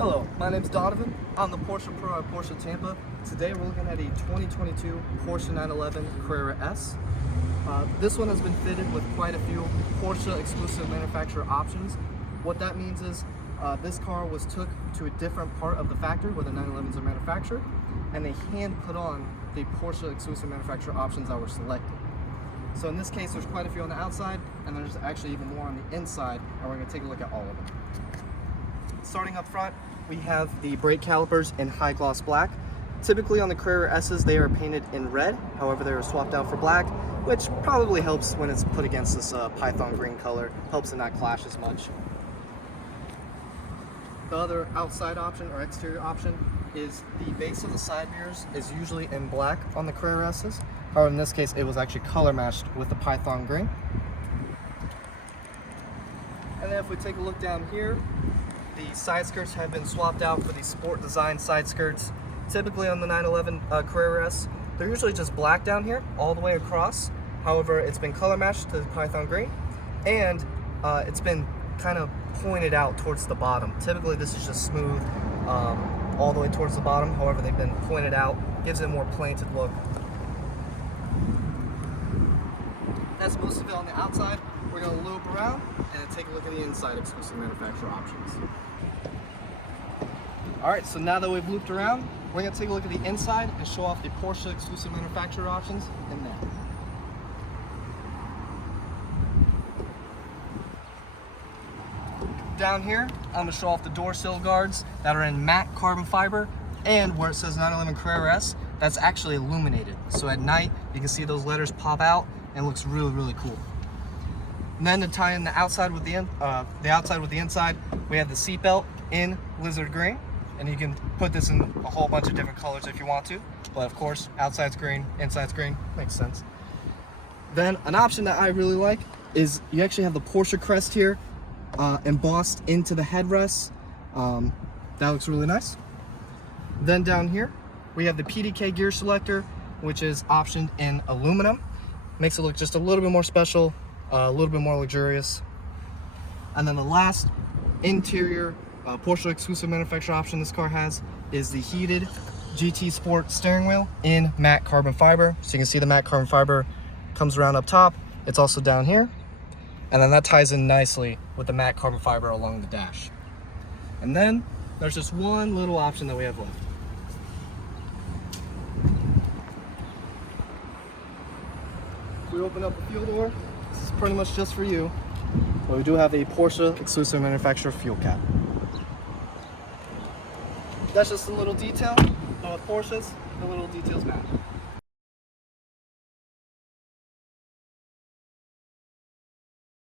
Hello, my name's Donovan. I'm the Porsche Pro at Porsche Tampa. Today we're looking at a 2022 Porsche 911 Carrera S. This one has been fitted with quite a few Porsche exclusive manufacturer options. What that means is this car was took to a different part of the factory where the 911s are manufactured, and they hand put on the Porsche exclusive manufacturer options that were selected. So in this case, there's quite a few on the outside, and there's actually even more on the inside, and we're going to take a look at all of them. Starting up front, we have the brake calipers in high gloss black. Typically on the Carrera S's, they are painted in red. However, they are swapped out for black, which probably helps when it's put against this Python green color. Helps it not clash as much. The other outside option or exterior option is the base of the side mirrors is usually in black on the Carrera S's. However, in this case, it was actually color matched with the Python green. And then if we take a look down here, the side skirts have been swapped out for the sport design side skirts. Typically on the 911 Carrera S, they're usually just black down here all the way across. However, it's been color matched to the Python green, and it's been kind of pointed out towards the bottom. Typically this is just smooth all the way towards the bottom. However, they've been pointed out, gives it a more planted look. That's most of it on the outside. We're going to loop around and take a look at the inside exclusive manufacturer options. Alright, so now that we've looped around, we're going to take a look at the inside and show off the Porsche exclusive manufacturer options in there. Down here, I'm going to show off the door sill guards that are in matte carbon fiber, and where it says 911 Carrera S, that's actually illuminated. So at night, you can see those letters pop out and it looks really, really cool. And then to tie in the outside with the inside, we have the seat belt in lizard green, and you can put this in a whole bunch of different colors if you want to. But of course, outside's green, inside's green, makes sense. Then an option that I really like is you actually have the Porsche crest here embossed into the headrests. That looks really nice. Then down here, we have the PDK gear selector, which is optioned in aluminum. Makes it look just a little bit more special, a little bit more luxurious. And then the last interior Porsche exclusive manufacturer option this car has is the heated GT Sport steering wheel in matte carbon fiber. So you can see the matte carbon fiber comes around up top. It's also down here. And then that ties in nicely with the matte carbon fiber along the dash. And then there's just one little option that we have left. If we open up the fuel door, this is pretty much just for you, but we do have a Porsche exclusive manufacturer fuel cap. That's just a little detail, but with Porsches, the little details matter.